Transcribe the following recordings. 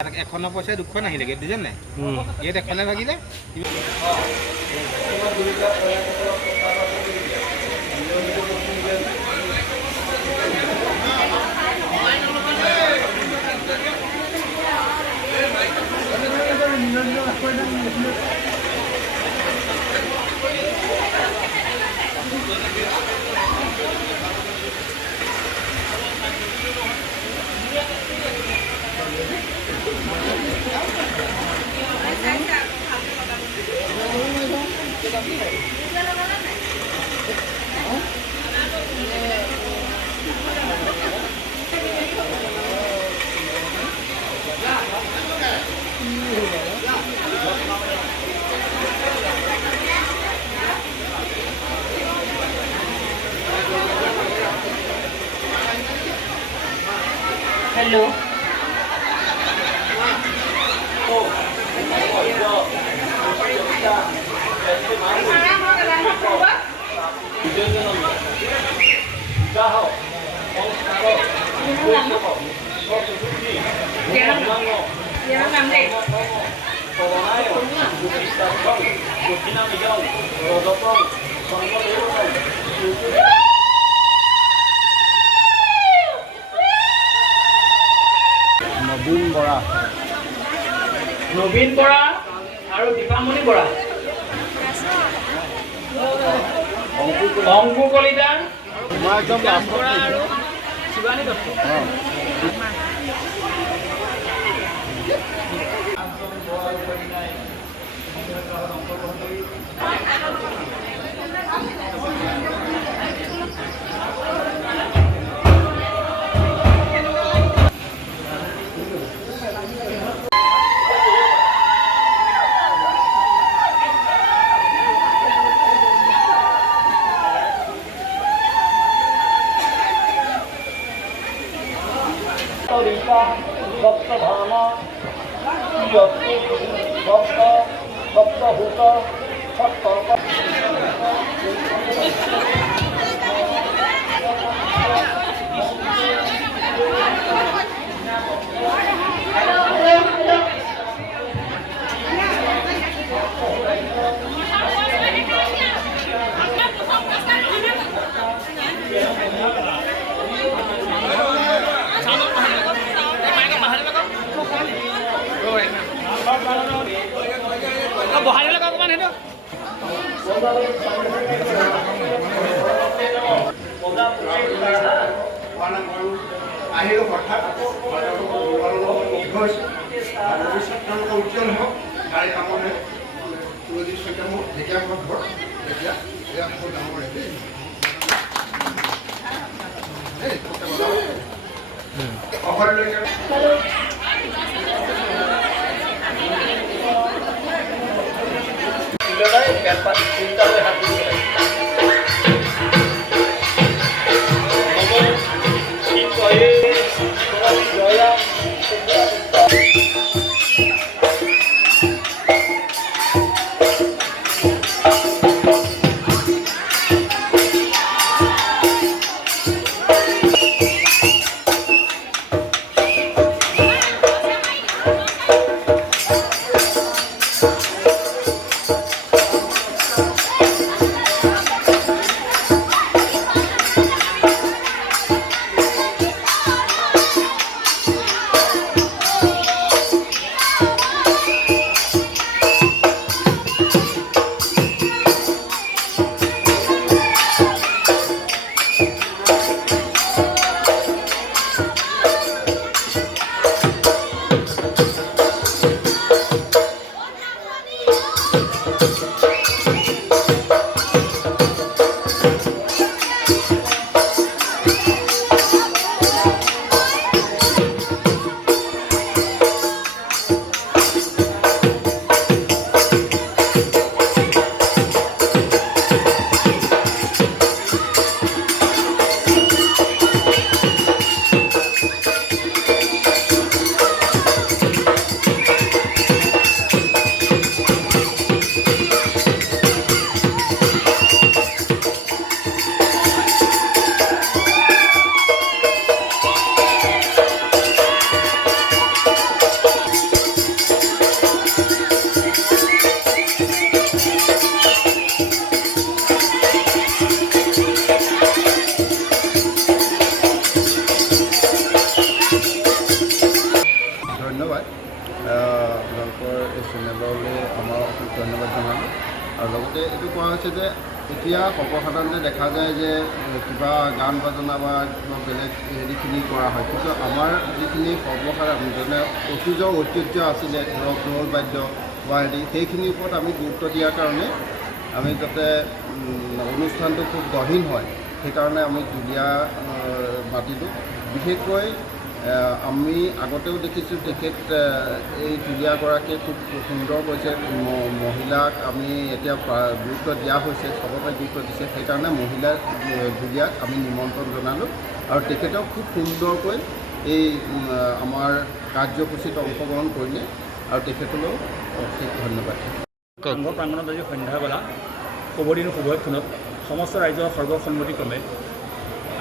এখনৰ পইচাই দুখন আহিলেগৈ বুজিছে নাই ইয়াত এখনে ভাগিলে Hello. নবীন বৰা আৰু দীপামণি বৰা অংকুৰ কলিতা বৰা আৰু শিৱানী দত্ত আহিলো হঠাৎ ভৱিষ্যত উজ্জ্বল হওক তাৰে কামনে তুলসীৰ সৈতে মোৰ ঢেকীয়া ঘৰ এতিয়া এয়া মোৰ ডাঙৰ জনালোঁ। আৰু লগতে এইটো কোৱা হৈছে যে এতিয়া সৰ্বসাধাৰণতে দেখা যায় যে কিবা গান বাজনা বা কিবা বেলেগ হেৰিখিনি কৰা হয়, কিন্তু আমাৰ যিখিনি সৰ্বসাধাৰণ যেনে অতীজৰ ঐতিহ্য আছিলে ধৰক ঢোল বাদ্য বা হেৰি সেইখিনিৰ ওপৰত আমি গুৰুত্ব দিয়াৰ কাৰণে আমি যাতে অনুষ্ঠানটো খুব গহীন হয় সেইকাৰণে আমি ঢুলীয়া মাতিলোঁ। বিশেষকৈ আমি আগতেও দেখিছোঁ তেখেত এই ঢুলীয়াগৰাকীয়ে খুব সুন্দৰ কৈছে, মহিলাক আমি এতিয়া গুৰুত্ব দিয়া হৈছে, চবতে গুৰুত্ব দিছে, সেইকাৰণে মহিলা ঢুলীয়াক আমি নিমন্ত্ৰণ জনালোঁ আৰু তেখেতেও খুব সুন্দৰকৈ এই আমাৰ কাৰ্যসূচীত অংশগ্ৰহণ কৰিলে আৰু তেখেতলৈও অশেষ ধন্যবাদ। নামঘৰ প্ৰাংগণত আজি সন্ধ্যাবেলা শুভদিন শুভক্ষণত সমস্ত ৰাইজৰ সৰ্বসন্মতিক্ৰমে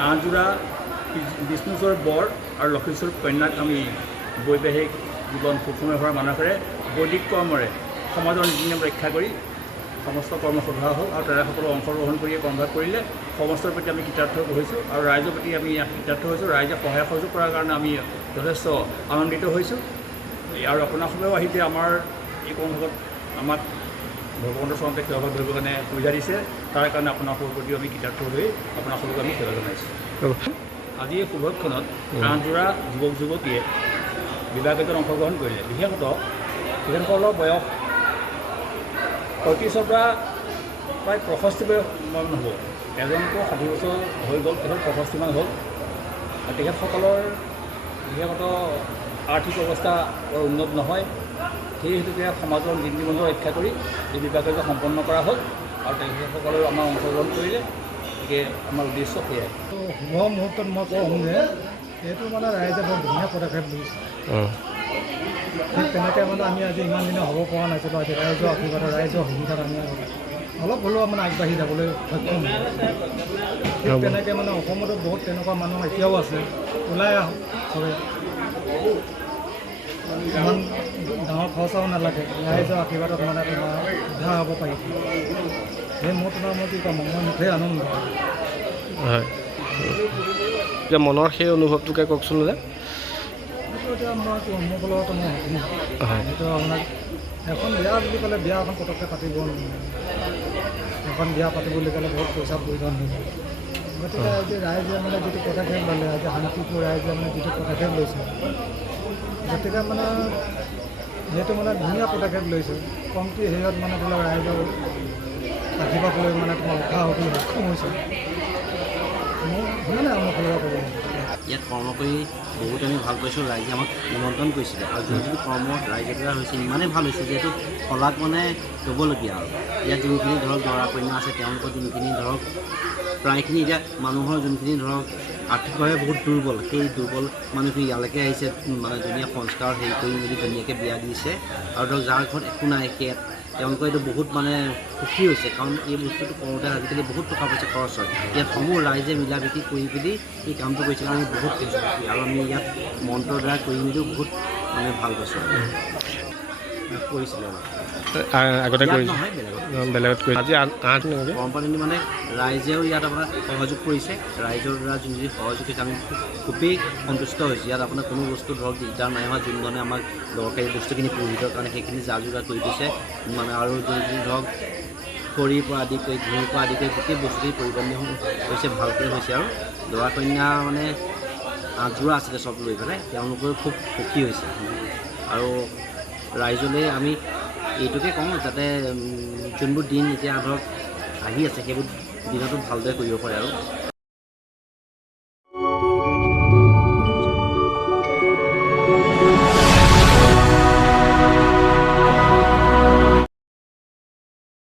আঠযোৰা বিষ্ণুস্বৰূপ বৰ আৰু লক্ষীস্বৰূপ কন্যাক আমি বৈবাহিক জীৱন সুখময় হোৱাৰ মানসেৰে বৈদিক কৰ্মৰে সমাজৰ নীতি নিয়ম ৰক্ষা কৰি সমস্ত কৰ্ম সধোৱা হ'ল আৰু তাৰে সকলো অংশগ্ৰহণ কৰি কৰ্মভাগ কৰিলে সমস্তৰ প্ৰতি আমি কৃতাৰ্থ হৈছোঁ আৰু ৰাইজৰ প্ৰতি আমি কৃতাৰ্থ হৈছোঁ। ৰাইজে সহায় সহযোগ কৰাৰ কাৰণে আমি যথেষ্ট আনন্দিত হৈছোঁ আৰু আপোনালোকেও আহি যে আমাৰ এই কৰ্মভাগত আমাক ভগৱন্তৰ চৰণতে সেৱাভাগ ধৰিবৰ কাৰণে সুবিধা দিছে, তাৰ কাৰণে আপোনালোকৰ প্ৰতিও আমি কৃতাৰ্থ হৈ আপোনালোকক আমি সেৱা জনাইছোঁ। আজি এই শুভক্ষণত 8যোৰা যুৱক যুৱতীয়ে বিবাহগীতত অংশগ্ৰহণ কৰিলে। বিশেষতঃ তেখেতসকলৰ বয়স 35ৰ পৰা প্ৰায় 65মান হ'ব। এজনকৈ 60 বছৰ হৈ গ'ল, তেখেত 65মান হ'ল। আৰু তেখেতসকলৰ বিশেষতঃ আৰ্থিক অৱস্থা বৰ উন্নত নহয়, সেই হেতুকে সমাজৰ নীতি নিয়ম ৰক্ষা কৰি এই বিবাহগীত সম্পন্ন কৰা হ'ল আৰু তেখেতসকলেও আমাৰ অংশগ্ৰহণ কৰিলে। গতিকে আমাৰ উদ্দেশ্য সেয়াই। শুভ মুহূৰ্তত মই কওঁ যে এইটো মানে ৰাইজে বৰ ধুনীয়া পদক্ষেপ লৈছে। ঠিক তেনেকৈ মানে আমি আজি ইমান দিনে হ'ব পৰা নাছিলোঁ। আজি ৰাইজৰ আশীৰ্বাদত ৰাইজৰ সুবিধাত আমি অলপ হ'লেও মানে আগবাঢ়ি যাবলৈ সক্ষম হ'ম। ঠিক তেনেকৈ মানে অসমতো বহুত তেনেকুৱা মানুহ এতিয়াও আছে, ওলাই আহোঁ চবেই। ইমান ডাঙৰ খৰচাও নালাগে, ৰাইজৰ আশীৰ্বাদত মানে তোমাৰ উদ্ধাৰ হ'ব পাৰিছে। সেই মোৰ তোমাৰ মই কি ক'ম, মই মুঠেই আনন্দ। হয়, এতিয়া মনৰ সেই অনুভৱটোকে কওকচোন দাদা। সেইটো এতিয়া মই মোৰ ফালতো মই শুনো, সেইটো আপোনাক এখন বিয়া বুলি ক'লে বিয়া এখন পটককৈ পাতিব নোৱাৰে। এখন বিয়া পাতিবলৈ ক'লে বহুত পইচা প্ৰয়োজন হৈ যায়। গতিকে আজি ৰাইজে মানে যিটো পদক্ষেপ ল'লে, আজি শান্তিপুৰ ৰাইজে মানে যিটো পদক্ষেপ লৈছে, গতিকে মানে যিহেতু মানে ধুনীয়া পদক্ষেপ লৈছে, কমটি হেৰিয়ত মানে ধৰি লওক ৰাইজৰ আশীৰ্বাদ লৈ মানে তোমাৰ উঠা হ'বলৈ সক্ষম হৈছে। মোৰ সিমানে আমাৰ ফালৰ পৰা ক'ব। ইয়াত কৰ্ম কৰি বহুত আমি ভাল পাইছোঁ। ৰাইজে আমাক নিমন্ত্ৰণ কৰিছিলে আৰু যোনখিনি কৰ্ম ৰাইজে কৰা হৈছে ইমানেই ভাল হৈছে যিহেতু শলাগ মানে ল'বলগীয়া আৰু ইয়াত যোনখিনি ধৰক দৰা কন্যা আছে তেওঁলোকৰ যোনখিনি ধৰক প্ৰায়খিনি এতিয়া মানুহৰ যোনখিনি ধৰক আৰ্থিকভাৱে বহুত দুৰ্বল, সেই দুৰ্বল মানুহখিনি ইয়ালৈকে আহিছে, মানে ধুনীয়া সংস্কাৰ হেৰি কৰি মেলি ধুনীয়াকৈ বিয়া দিছে আৰু ধৰক যাৰ ঘৰত একো নাই সেই তেওঁলোকে এইটো বহুত মানে সুখী হৈছে, কাৰণ এই বস্তুটো কৰোঁতে আজিকালি বহুত টকা পইচা খৰচ হয়। ইয়াত সমূহ ৰাইজে মিলা প্ৰীতি কৰি পেলি এই কামটো কৰিছে কাৰণে আমি বহুত সুখী আৰু আমি ইয়াত মন্ত্ৰৰ দ্বাৰা কৰি মেলিও বহুত মানে ভাল পাইছোঁ কৰিছিলে আগতে কৰিছে নহয় বেলেগত কৰি আজি 8 পৰম্পৰাখিনি মানে ৰাইজেও ইয়াত আপোনাৰ সহযোগ কৰিছে। ৰাইজৰ দ্বাৰা যোনখিনি সহযোগ হৈছে আমি খুবেই সন্তুষ্ট হৈছোঁ। ইয়াত আপোনাৰ কোনো বস্তু ধৰক দিগদাৰ নাই হোৱা, যোনজনে আমাক দৰকাৰী বস্তুখিনি প্ৰয়োজনৰ কাৰণে সেইখিনি যা যোগাৰ কৰি দিছে মানে আৰু যোনখিনি ধৰক খৰিৰ পৰা আদি কৰি ঘূৰিৰ পৰা আদি কৰি গোটেই বস্তুখিনি পৰিৱৰ্তন হৈছে, ভালকৈ হৈছে আৰু দৰা কন্যা মানে 8যোৰা আছিলে চব লৈ পেলাই তেওঁলোকেও খুব সুখী হৈছে আৰু ৰাইজলৈ আমি এইটোকে কওঁ যাতে যোনবোৰ দিন এতিয়া ধৰক আহি আছে সেইবোৰ দিনতো ভালদৰে কৰিব পাৰে আৰু